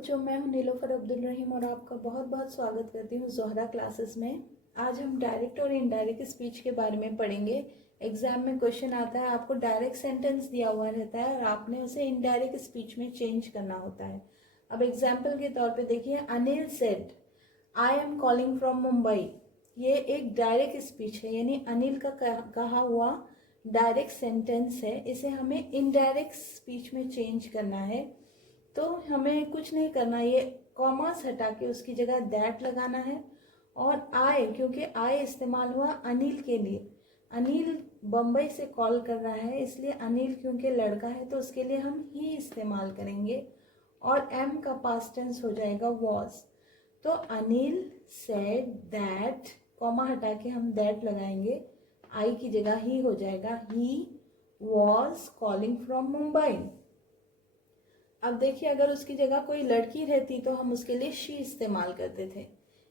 बच्चों, मैं हूं नीलोफर अब्दुल रहीम और आपका बहुत बहुत स्वागत करती हूं ज़ोहरा क्लासेस में। आज हम डायरेक्ट और इनडायरेक्ट स्पीच के बारे में पढ़ेंगे। एग्जाम में क्वेश्चन आता है, आपको डायरेक्ट सेंटेंस दिया हुआ रहता है और आपने उसे इनडायरेक्ट स्पीच में चेंज करना होता है। अब एग्जाम्पल के तौर पे देखिए, Anil said I am calling from Mumbai. ये एक डायरेक्ट स्पीच है, यानी अनिल का कहा हुआ डायरेक्ट सेंटेंस है। इसे हमें इनडायरेक्ट स्पीच में चेंज करना है। तो हमें कुछ नहीं करना, ये कॉमास हटा के उसकी जगह दैट लगाना है। और आई, क्योंकि आई इस्तेमाल हुआ अनिल के लिए, अनिल बम्बई से कॉल कर रहा है, इसलिए अनिल क्योंकि लड़का है तो उसके लिए हम ही इस्तेमाल करेंगे। और एम का पास्ट टेंस हो जाएगा वॉज। तो अनिल सेड दैट, कॉमा हटा के हम दैट लगाएंगे, आई की जगह ही हो जाएगा he was calling from Mumbai. अब देखिए, अगर उसकी जगह कोई लड़की रहती तो हम उसके लिए शी इस्तेमाल करते थे।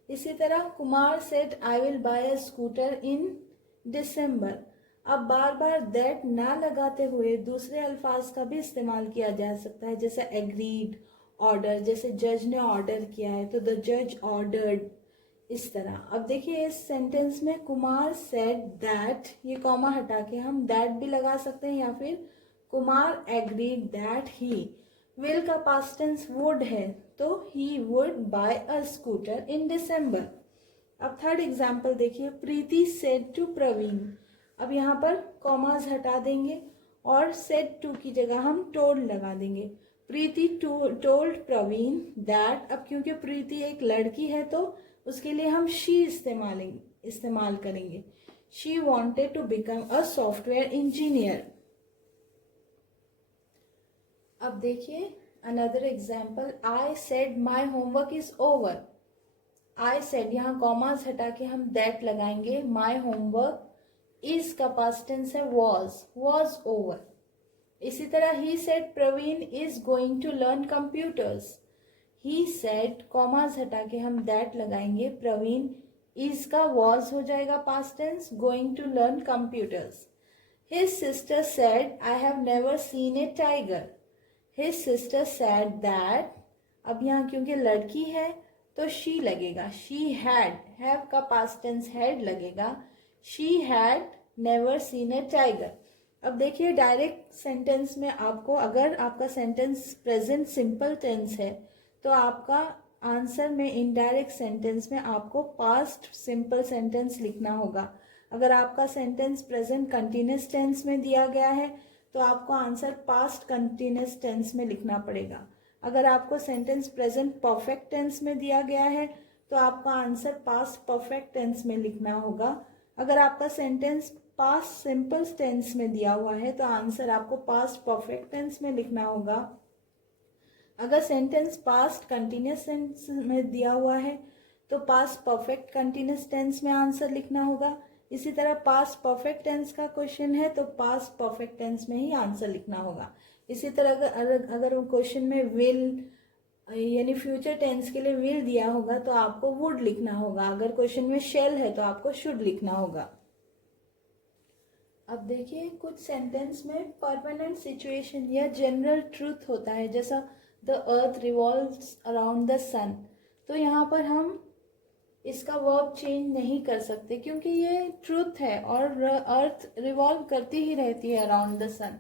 इसी तरह Kumar said I will buy a scooter in December. अब बार बार दैट ना लगाते हुए दूसरे अल्फाज का भी इस्तेमाल किया जा सकता है, जैसे एग्रीड, ऑर्डर, जैसे जज ने ऑर्डर किया है तो द जज ऑर्डर्ड, इस तरह। अब देखिए, इस सेंटेंस में कुमार सेड दैट, ये कॉमा हटा के हम दैट भी लगा सकते हैं, या फिर Kumar agreed that he. Will का पास्ट टेंस वुड है, तो he would buy a scooter in December. अब थर्ड एग्जाम्पल देखिए, प्रीति सेड टू प्रवीण। अब यहाँ पर कॉमास हटा देंगे और सेड टू की जगह हम टोल्ड लगा देंगे। प्रीति टोल्ड प्रवीण दैट। अब क्योंकि प्रीति एक लड़की है तो उसके लिए हम शी इस्तेमाल करेंगे। She wanted to become a software engineer. अब देखिए another example, I said my homework is over. I said, यहाँ कॉमास हटा के हम दैट लगाएंगे। माई होमवर्क इज का पास्ट टेंस है वॉज ओवर। इसी तरह he said Praveen is going to learn computers. He said, commas हटा के हम दैट लगाएंगे, प्रवीण इज का वॉज हो जाएगा past tense, going to learn computers. His sister said I have never seen a tiger. His sister said that। अब यहाँ क्योंकि लड़की है तो she लगेगा। She had, have का past tense had लगेगा। She had never seen a tiger। अब देखिए, डायरेक्ट सेंटेंस में आपको, अगर आपका सेंटेंस प्रेजेंट सिंपल टेंस है तो आपका आंसर में इनडायरेक्ट सेंटेंस में आपको पास्ट सिंपल सेंटेंस लिखना होगा। अगर आपका सेंटेंस प्रेजेंट कंटिन्यूस टेंस में दिया गया है तो आपको आंसर पास्ट कंटिन्यूस टेंस में लिखना पड़ेगा। अगर आपको सेंटेंस प्रेजेंट परफेक्ट टेंस में दिया गया है तो आपका आंसर पास्ट परफेक्ट टेंस में लिखना होगा। अगर आपका सेंटेंस पास्ट सिंपल टेंस में दिया हुआ है तो आंसर आपको पास्ट परफेक्ट टेंस में लिखना होगा। अगर सेंटेंस पास्ट कंटिन्यूस टेंस में दिया हुआ है तो पास्ट परफेक्ट कंटिन्यूस टेंस में आंसर लिखना होगा। इसी तरह पास्ट परफेक्ट टेंस का क्वेश्चन है तो पास्ट परफेक्ट टेंस में ही आंसर लिखना होगा। इसी तरह अगर क्वेश्चन में विल यानी फ्यूचर टेंस के लिए विल दिया होगा तो आपको वुड लिखना होगा। अगर क्वेश्चन में शेल है तो आपको शुड लिखना होगा। अब देखिए, कुछ सेंटेंस में परमानेंट सिचुएशन या जनरल ट्रूथ होता है, जैसा the earth revolves around the sun. तो यहाँ पर हम इसका वर्ब चेंज नहीं कर सकते क्योंकि ये ट्रूथ है और अर्थ रिवॉल्व करती ही रहती है अराउंड द सन।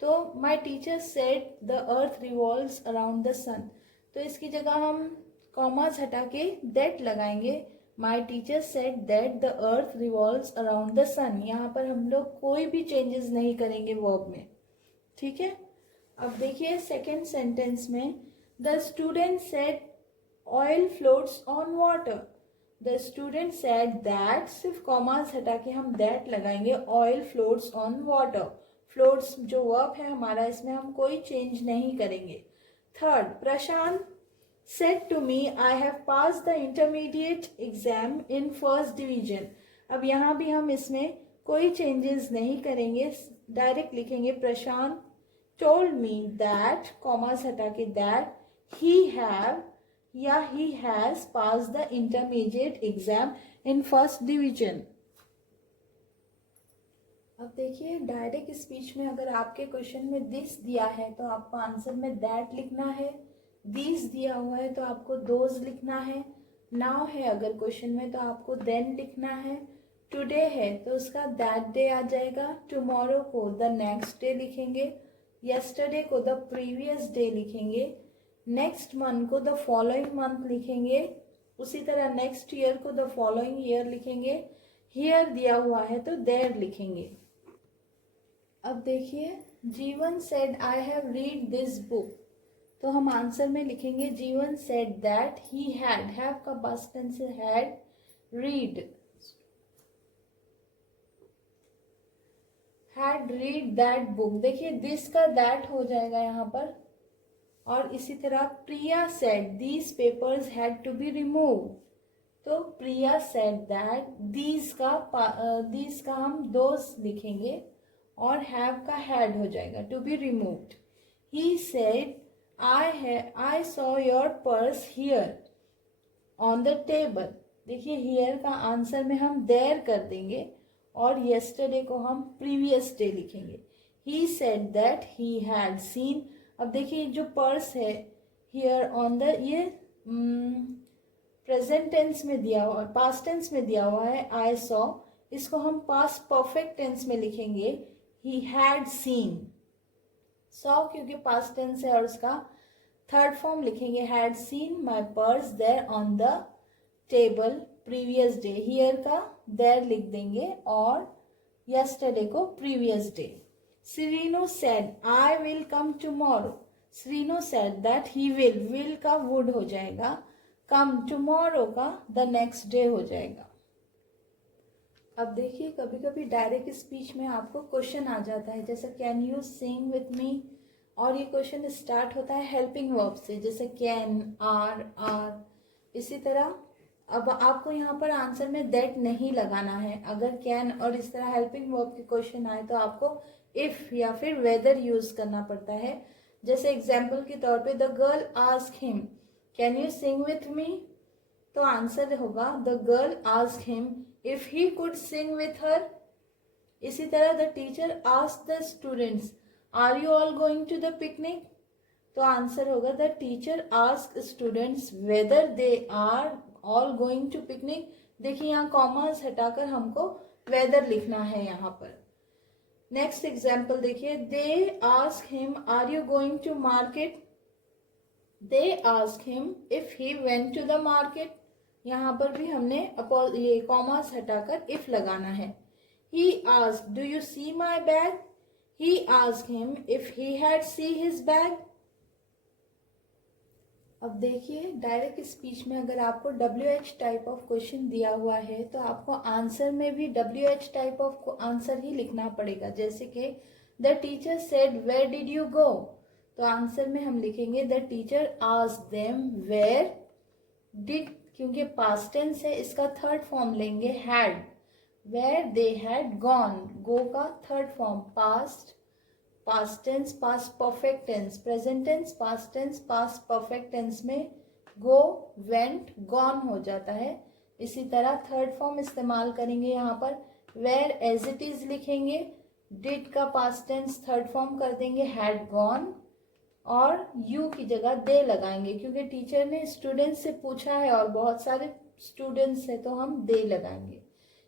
तो my teacher said the earth revolves around the sun, तो इसकी जगह हम कॉमास हटा के दैट लगाएंगे। My teacher said that the earth revolves around the sun. यहाँ पर हम लोग कोई भी चेंजेस नहीं करेंगे वर्ब में, ठीक है। अब देखिए सेकेंड सेंटेंस में, the student said oil floats on water. The student said that, सिर्फ कॉमास हटा के हम दैट लगाएंगे, oil floats on water. Floats जो वर्ब है हमारा, इसमें हम कोई चेंज नहीं करेंगे। Third, Prashant said to me I have pass the intermediate exam in first division. अब यहाँ भी हम इसमें कोई चेंजेस नहीं करेंगे, डायरेक्ट लिखेंगे प्रशांत टोल्ड मी दैट, कॉमास हटा के दैट, ही हैव या he has passed the intermediate exam in first division। अब देखिए, डायरेक्ट स्पीच में अगर आपके क्वेश्चन में दिस दिया है तो आपको आंसर में दैट लिखना है। दीज दिया हुआ है तो आपको दोज लिखना है। नाउ है अगर क्वेश्चन में तो आपको देन लिखना है। टुडे है तो उसका दैट डे आ जाएगा। टुमारो को द नेक्स्ट डे लिखेंगे। यस्टरडे को द प्रीवियस डे लिखेंगे। नेक्स्ट मंथ को द फॉलोइंग मंथ लिखेंगे। उसी तरह नेक्स्ट ईयर को द फॉलोइंग ईयर लिखेंगे। हियर दिया हुआ है तो देयर लिखेंगे। अब देखिए, जीवन said I have read this book, तो हम आंसर में लिखेंगे जीवन सेड दैट ही हैव का पास्ट टेंस है हैड, रीड दैट बुक। देखिए दिस का दैट हो जाएगा यहाँ पर। और इसी तरह Priya said these papers had to be remove, तो प्रिया सेड दैट दीज का हम दोज लिखेंगे और हैव का हैड हो जाएगा to be removed. He said I saw your purse here on the table. देखिए हियर का आंसर में हम देयर कर देंगे और यस्टरडे को हम प्रीवियस डे लिखेंगे। He said that he had scene. अब देखिए जो पर्स है हियर ऑन द, ये प्रेजेंट टेंस में दिया हुआ, पास्ट टेंस में दिया हुआ है आई सॉ, इसको हम पास्ट परफेक्ट टेंस में लिखेंगे ही हैड सीन। सॉ क्योंकि पास्ट टेंस है और उसका थर्ड फॉर्म लिखेंगे had seen my purse there on the table previous day. Here का देयर लिख देंगे और यस्टरडे को previous day. Sereno said I will come tomorrow. Sereno said that he will का would हो जाएगा, come tomorrow का the next day हो जाएगा। अब देखिए कभी कभी डायरेक्ट स्पीच में आपको क्वेश्चन आ जाता है, जैसे कैन यू सिंग विथ मी, और ये क्वेश्चन स्टार्ट होता है हेल्पिंग वर्ब से, जैसे कैन, आर। इसी तरह अब आपको यहाँ पर आंसर में दैट नहीं लगाना है। अगर कैन और इस तरह हेल्पिंग वर्ब के क्वेश्चन आए तो आपको इफ या फिर वेदर यूज करना पड़ता है। जैसे एग्जाम्पल के तौर पे the girl ask him can you sing with me, तो आंसर होगा the girl ask him if he could sing with her. इसी तरह the teacher ask the students are you all going to the picnic, तो answer होगा the teacher ask students whether they are all going to picnic. देखिए यहाँ commerce हटाकर हमको weather लिखना है यहाँ पर। नेक्स्ट एग्जाम्पल देखिए, they ask him are you going to market, they ask him if he went to the market. यहाँ पर भी हमने ये कॉमर्स हटाकर इफ लगाना है। He ask do you see my bag, he ask him if he had see his bag. अब देखिए डायरेक्ट स्पीच में अगर आपको WH टाइप ऑफ क्वेश्चन दिया हुआ है तो आपको आंसर में भी WH टाइप ऑफ आंसर ही लिखना पड़ेगा। जैसे कि the teacher said where did you go, तो आंसर में हम लिखेंगे the teacher asked them where did, क्योंकि पास्ट टेंस है इसका थर्ड फॉर्म लेंगे had, where they had gone. Go का third form past tense, past perfect tense, present tense, past tense, past perfect tense में go, went, gone हो जाता है। इसी तरह थर्ड फॉर्म इस्तेमाल करेंगे यहाँ पर, वेयर एज इट इज लिखेंगे, डिड का पास्ट टेंस थर्ड फॉर्म कर देंगे हैड गॉन, और यू की जगह दे लगाएंगे क्योंकि टीचर ने स्टूडेंट्स से पूछा है और बहुत सारे स्टूडेंट्स है तो हम दे लगाएंगे।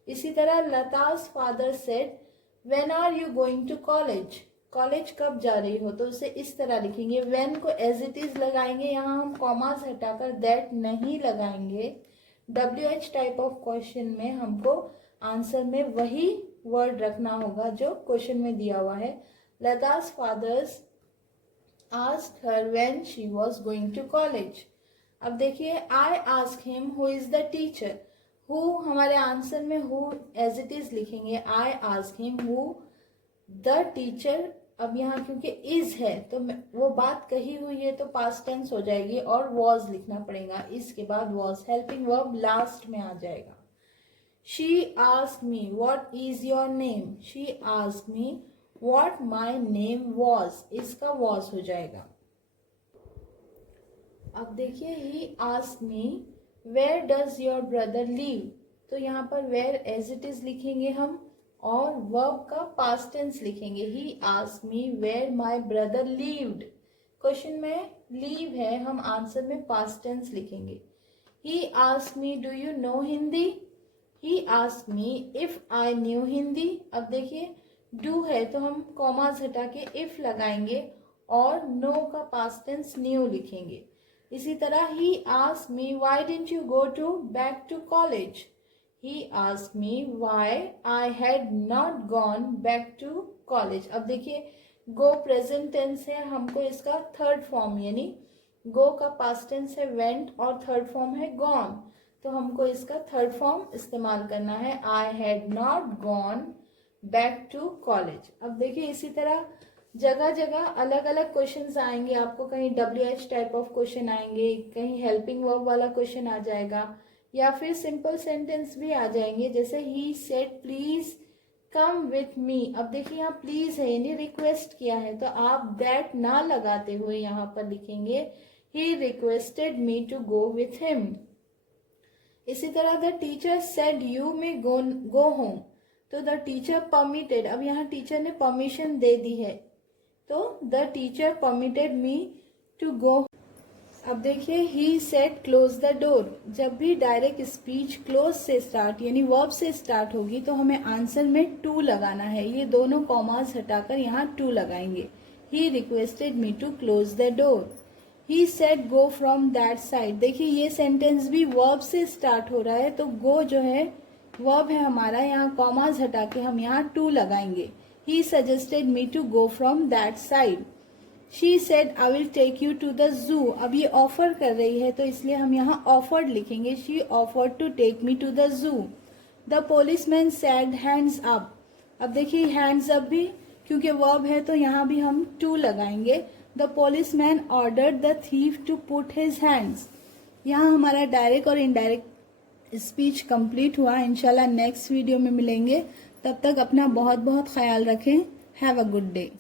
इसी तरह Lata's father said when are you going to college, college कब जा रही हो, तो उसे इस तरह लिखेंगे, व्हेन को एज इट इज लगाएंगे, यहाँ हम कॉमास हटाकर दैट नहीं लगाएंगे। WH टाइप ऑफ क्वेश्चन में हमको आंसर में वही वर्ड रखना होगा जो क्वेश्चन में दिया हुआ है। Lata's fathers asked her when she was going to college. अब देखिए I ask him who is the teacher, who हमारे आंसर में हु एज इट इज लिखेंगे, I ask him who the teacher. अब यहाँ क्योंकि इज है तो वो बात कही हुई है तो पास्ट टेंस हो जाएगी और वॉज लिखना पड़ेगा, इसके बाद वॉज, हेल्पिंग वर्ब लास्ट में आ जाएगा। She asked me what is your name, she asked me what my name was, इसका वॉज हो जाएगा। अब देखिए he asked me where does your brother live, तो यहाँ पर वेयर एज इट इज लिखेंगे हम और वर्ब का पास्ट टेंस लिखेंगे, he asked me where my brother lived. Question में लीव है, हम आंसर में पास्ट टेंस लिखेंगे। He asked me do you know Hindi, he asked me if I knew Hindi. अब देखिए डू है तो हम कॉमास हटा के इफ लगाएंगे और नो का पास्ट टेंस न्यू लिखेंगे। इसी तरह he asked me why didn't you go to back to college, he asked me why I had not gone back to college। अब देखिए go प्रेजेंट टेंस है, हमको इसका थर्ड फॉर्म यानी go का पास्ट टेंस है went और third form है gone, तो हमको इसका थर्ड फॉर्म इस्तेमाल करना है I had not gone back to college। अब देखिए इसी तरह जगह जगह अलग अलग क्वेश्चंस आएंगे आपको, कहीं WH टाइप ऑफ क्वेश्चन आएंगे, कहीं हेल्पिंग वर्ब वाला क्वेश्चन आ जाएगा, या फिर सिंपल सेंटेंस भी आ जाएंगे, जैसे he said please come with me. अब देखिए यहाँ प्लीज है यानी रिक्वेस्ट किया है, तो आप दैट ना लगाते हुए यहाँ पर लिखेंगे he requested me to go with him. इसी तरह the teacher said you may go home, तो द टीचर परमिटेड, अब यहाँ टीचर ने परमिशन दे दी है, तो the teacher permitted me to go. अब देखिए he said close the door, जब भी डायरेक्ट स्पीच क्लोज से स्टार्ट यानी वर्ब से स्टार्ट होगी तो हमें आंसर में टू लगाना है, ये दोनों कॉमास हटाकर यहाँ टू लगाएंगे। He requested me to close the door, he said go from that side. देखिए ये सेंटेंस भी वर्ब से स्टार्ट हो रहा है, तो गो जो है वर्ब है हमारा, यहाँ कॉमास हटा के हम यहाँ टू लगाएंगे। He suggested me to go from that side. She said I will take you to the zoo। अब ये ऑफर कर रही है तो इसलिए हम यहाँ ऑफर्ड लिखेंगे। She offered to take me to the zoo। The policeman said hands up। अब देखिए hands up भी क्योंकि वर्ब है तो यहाँ भी हम to लगाएंगे। The policeman ordered the thief to put his hands। यहाँ हमारा डायरेक्ट और इनडायरेक्ट स्पीच कंप्लीट हुआ। इंशाल्लाह नेक्स्ट वीडियो में मिलेंगे, तब तक अपना बहुत बहुत ख्याल रखें। Have a good day.